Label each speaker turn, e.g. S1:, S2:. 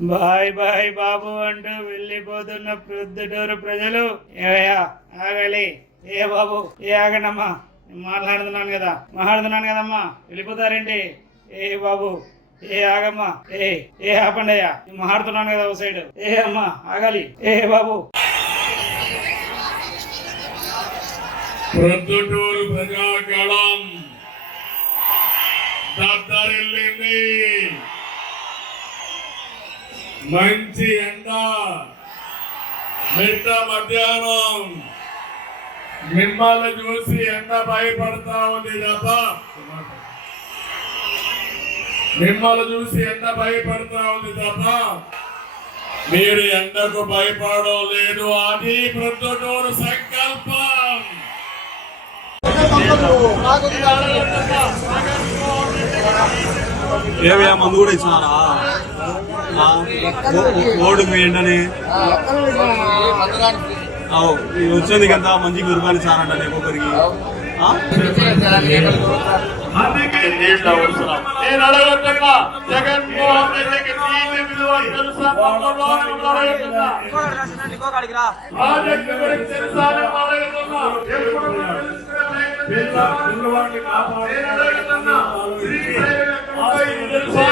S1: Bye bye బాబు అంటూ వెళ్ళిపోతున్న ప్రొద్దుటూరు ప్రజలు ఏవయ్యా ఆగలి ఏ బాబు ఏ ఆగండమ్మా? మాట్లాడుతున్నాను కదా మాట్లాడుతున్నాను కదమ్మా. వెళ్ళిపోతారేంటి? ఏ బాబు ఏ ఆగమ్మా? ఏ ఏ ఆపండి అయ్యా. మాట్లాడుతున్నాను కదా ఓ సైడ్. ఏ అమ్మా ఆగాలి. ఏ బాబు.
S2: ప్రొద్దుటూరు ప్రజాగళం దద్దరిల్లింది. మంచి ఎండ. మిట్ట మధ్యాహ్నం. మిమ్మల్ని చూసి ఎండ భయపడతా ఉంది తప్ప. మిమ్మల్ని చూసి ఎండ భయపడతా ఉంది తప్ప. మీరు ఎండకు భయపడో లేదు అది ప్రొద్దుటూరు సంకల్పం.
S3: ఏవయ్యా మందు కూడా ఇచ్చినారా? ఆ, ఓ- ఓ- ఓటుకు వేయండి ఒక్కొక్కరికి
S2: నీళ్ళు అవసరం నేను అడగట్టున్నా జగన్మోహన్ రెడ్డికి నీళ్ళు విలువ తెలుసా ప్రాజెక్టు గురించి తెలుసా అని ఎప్పుడు పిల్లవాడిని తెలుసా